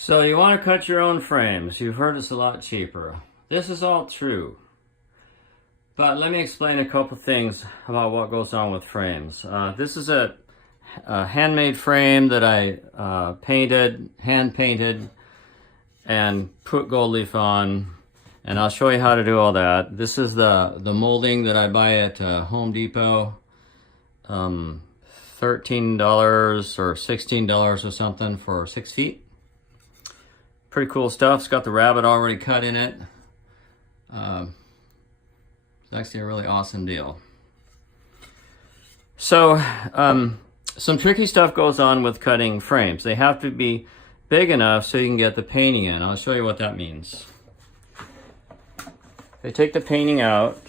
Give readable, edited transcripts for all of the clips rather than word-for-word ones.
So you want to cut your own frames. You've heard it's a lot cheaper. This is all true. But let me explain a couple things about what goes on with frames. This is a handmade frame that I hand painted, and put gold leaf on. And I'll show you how to do all that. This is the molding that I buy at Home Depot. $13 or $16 or something for 6 feet. Pretty cool stuff. It's got the rabbit already cut in it. It's actually a really awesome deal. So, some tricky stuff goes on with cutting frames. They have to be big enough so you can get the painting in. I'll show you what that means. They take the painting out.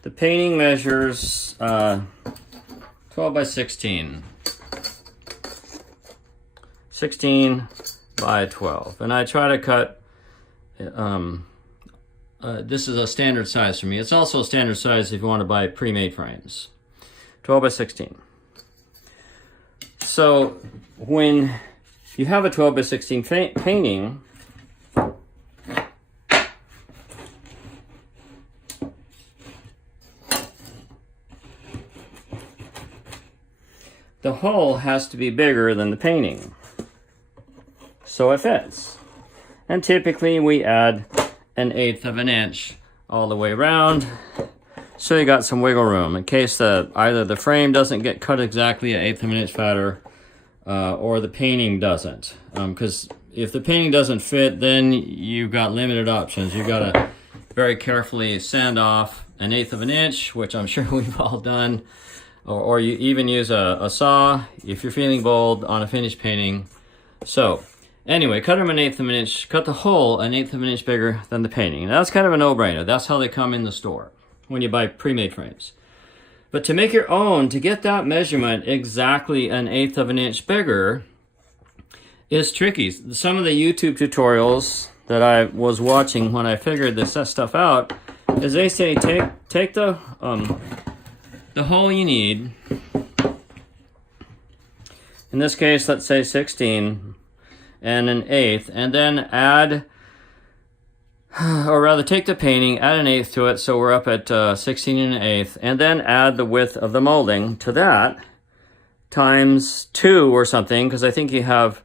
The painting measures 12 by 16. 16 by 12. And I try to cut, this is a standard size for me. It's also a standard size if you want to buy pre-made frames. 12 by 16. So when you have a 12 by 16 painting, the hole has to be bigger than the painting, so it fits. And typically we add 1/8 of an inch all the way around, so you got some wiggle room in case either the frame doesn't get cut exactly 1/8 of an inch fatter, or the painting doesn't. Because if the painting doesn't fit, then you've got limited options. You've got to very carefully sand off 1/8 of an inch, which I'm sure we've all done. Or you even use a saw if you're feeling bold on a finished painting. So anyway, cut them 1/8 of an inch, cut the hole 1/8 of an inch bigger than the painting. And that's kind of a no-brainer. That's how they come in the store when you buy pre-made frames. But to make your own, to get that measurement exactly 1/8 of an inch bigger is tricky. Some of the YouTube tutorials that I was watching when I figured this stuff out is they say take the hole you need. In this case, let's say 16 and 1/8, and then add, or rather take the painting, add 1/8 to it, so we're up at 16 and 1/8, and then add the width of the molding to that times 2 or something, because I think you have,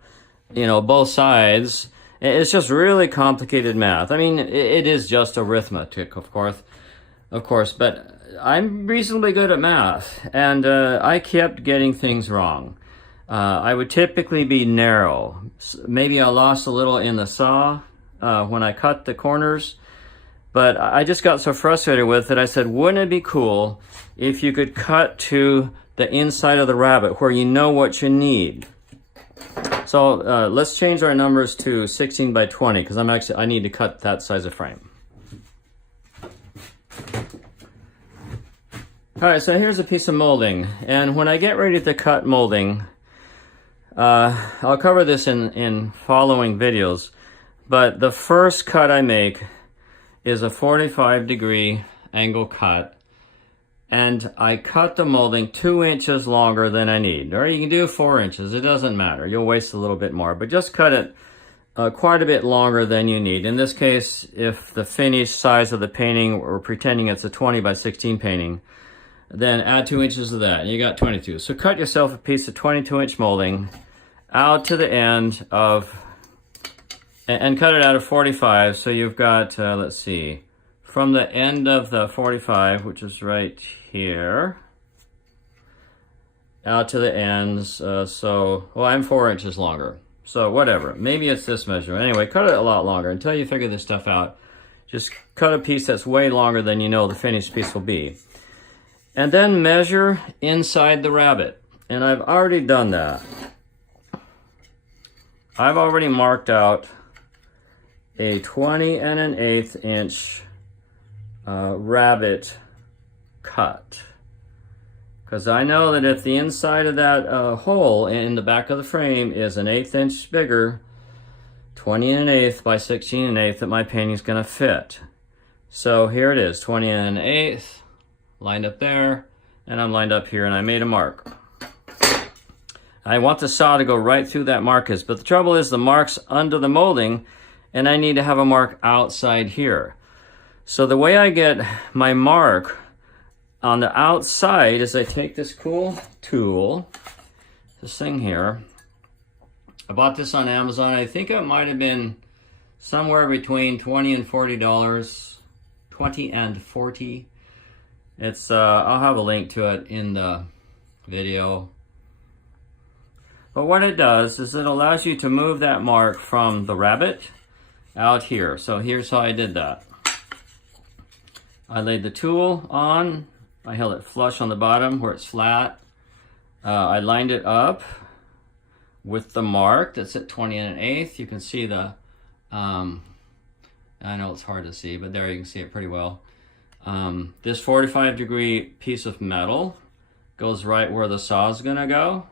both sides. It's just really complicated math. I mean, it is just arithmetic, of course, but I'm reasonably good at math, and I kept getting things wrong. I would typically be narrow. Maybe I lost a little in the saw when I cut the corners, but I just got so frustrated with it, I said, wouldn't it be cool if you could cut to the inside of the rabbit where you know what you need? So let's change our numbers to 16 by 20, because I need to cut that size of frame. All right, so here's a piece of molding, and when I get ready to cut molding, I'll cover this in following videos, but the first cut I make is a 45-degree angle cut, and I cut the molding 2 inches longer than I need. Or you can do 4 inches, it doesn't matter. You'll waste a little bit more, but just cut it quite a bit longer than you need. In this case, if the finished size of the painting, we're pretending it's a 20 by 16 painting, then add 2 inches of that, and you got 22. So cut yourself a piece of 22-inch molding out to the end of, and cut it out of 45, so you've got, let's see, from the end of the 45, which is right here, out to the ends, I'm 4 inches longer. So whatever, maybe it's this measurement. Anyway, cut it a lot longer until you figure this stuff out. Just cut a piece that's way longer than you know the finished piece will be. And then measure inside the rabbit. And I've already done that. I've already marked out a 20 and 1/8 inch rabbit cut. Because I know that if the inside of that hole in the back of the frame is 1/8 inch bigger, 20 and 1/8 by 16 and 1/8, that my painting's going to fit. So here it is, 20 and 1/8. Lined up there, and I'm lined up here, and I made a mark. I want the saw to go right through that marcus, but the trouble is the mark's under the molding, and I need to have a mark outside here. So the way I get my mark on the outside is I take this cool tool, this thing here. I bought this on Amazon. I think it might have been somewhere between $20 and $40. 20 and 40. It's I'll have a link to it in the video. But what it does is it allows you to move that mark from the rabbet out here. So here's how I did that. I laid the tool on. I held it flush on the bottom where it's flat. I lined it up with the mark that's at 20 1/8. You can see the, I know it's hard to see, but there you can see it pretty well. This 45-degree piece of metal goes right where the saw is gonna go.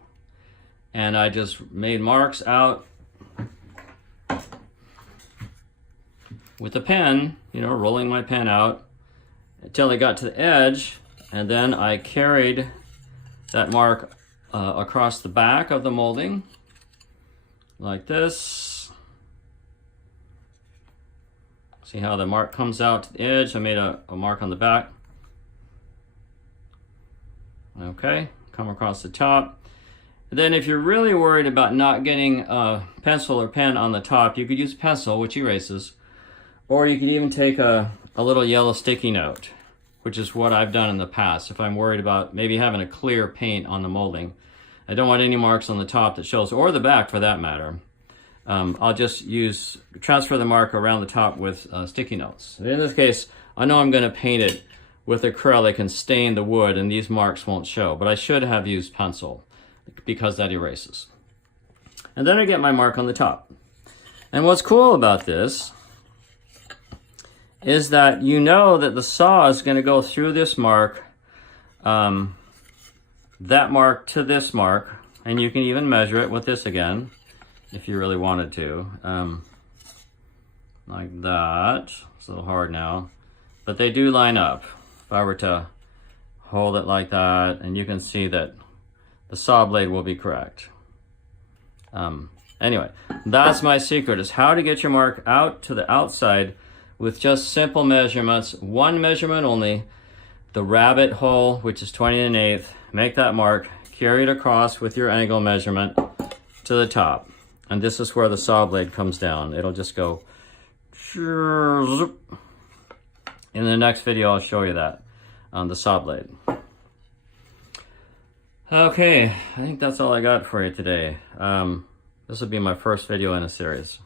And I just made marks out with a pen, you know, rolling my pen out until I got to the edge, and then I carried that mark across the back of the molding like this. See how the mark comes out to the edge? I made a mark on the back. Okay, come across the top. Then if you're really worried about not getting a pencil or pen on the top, you could use a pencil, which erases, or you could even take a little yellow sticky note, which is what I've done in the past. If I'm worried about maybe having a clear paint on the molding, I don't want any marks on the top that shows, or the back for that matter. I'll just transfer the mark around the top with sticky notes. In this case, I know I'm gonna paint it with acrylic and stain the wood, and these marks won't show, but I should have used pencil, because that erases. And then I get my mark on the top. And what's cool about this is that you know that the saw is going to go through this mark, that mark to this mark, and you can even measure it with this again, if you really wanted to. Like that. It's a little hard now, but they do line up. If I were to hold it like that, and you can see that the saw blade will be correct. Anyway, that's my secret, is how to get your mark out to the outside with just simple measurements. One measurement only, the rabbet hole, which is 20 1/8. Make that mark, carry it across with your angle measurement to the top. And this is where the saw blade comes down. It'll just go. In the next video, I'll show you that on the saw blade. Okay, I think that's all I got for you today. This will be my first video in a series.